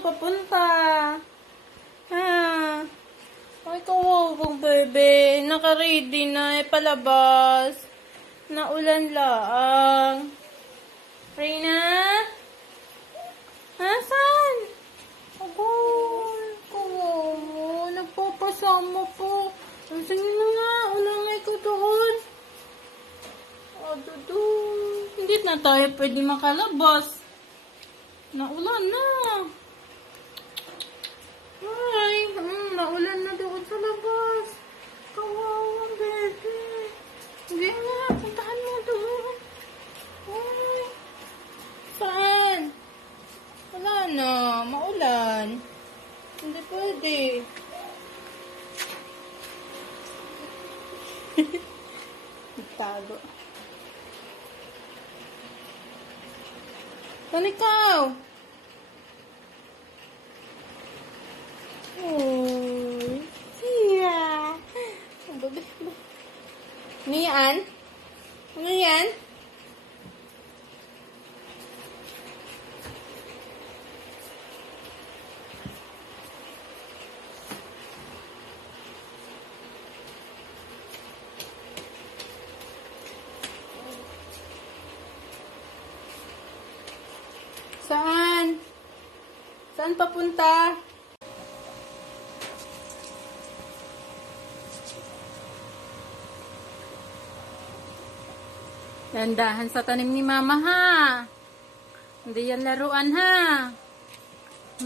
papunta? Ha? Ay, kawawang bebe. Naka-ready na palabas. Naulan laang. Reyna? Nasaan? Agay, kawawa. Nagpapasama po. Sige na nga. Ulangay ko doon. Doon. Hindi na tayo pwede makalabas. Naulan na. Ay, naulan na doon sa labas. Kawawang bebe. Hindi nga, puntahan mo doon. Ay, saan? Wala na, maulan. Hindi pwede. Nagtago. Saan ikaw? Uy. Yeah. Ano yan? Ano yan? Saan? Saan papunta? Dandahan sa tanim ni Mama, ha? Hindi yan laruan, ha?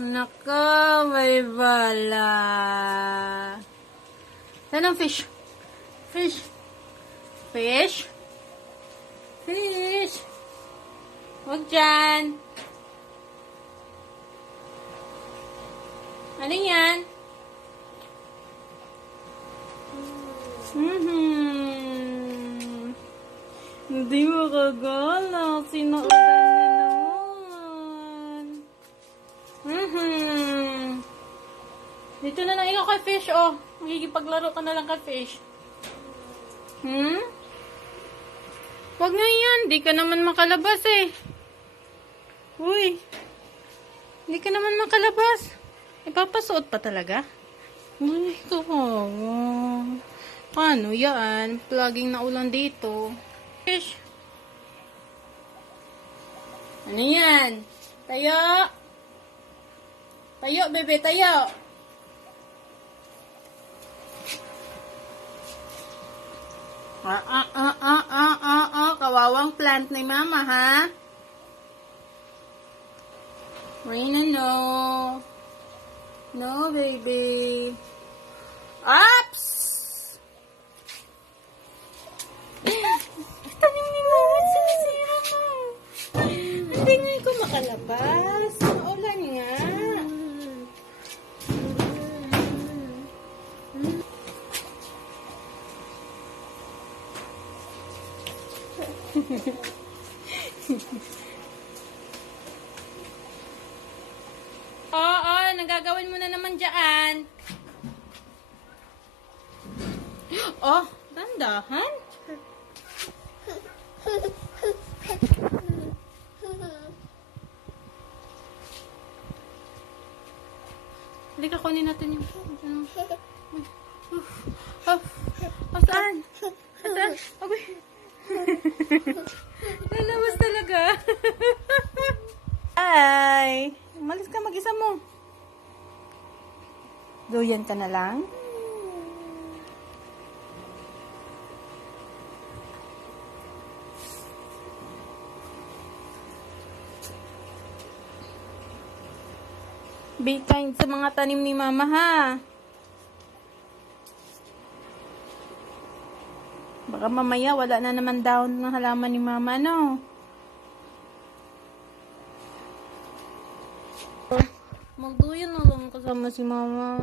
Naka, may bala. Saan ang fish? Fish? Fish? Fish? Huwag dyan. Ano yan? Hindi makagala. Sinaulan niya naman. Dito na lang ikaw kay fish, oh. Makikipaglaro ka na lang kay fish. Wag nga yan. Di ka naman makalabas, eh. Uy. Hindi ka naman makalabas. Ipapasuot pa talaga? Uy, kawawa. Paano yan? Laging naulan dito. Fish. Ano yan? Tayo. Tayo, bebe, tayo. Kawawang plant ni Mama, ha? Reyna, no. No, baby. Ups! Tanim ni Mama, sinisira mo. Hindi nga ikaw makalabas. Maulan nga. Oo, nagagawin mo na naman dyan. Oh, dandahan. Halika, kunin natin yung... Saan? Saan? Abay. Lalabas talaga. Ay. Umalis ka, mag-isa mo. Doyan ka na lang. Be kind sa mga tanim ni Mama, ha? Baka mamaya wala na naman daon ng halaman ni Mama, no? Magduyan na lang kasama si Mama.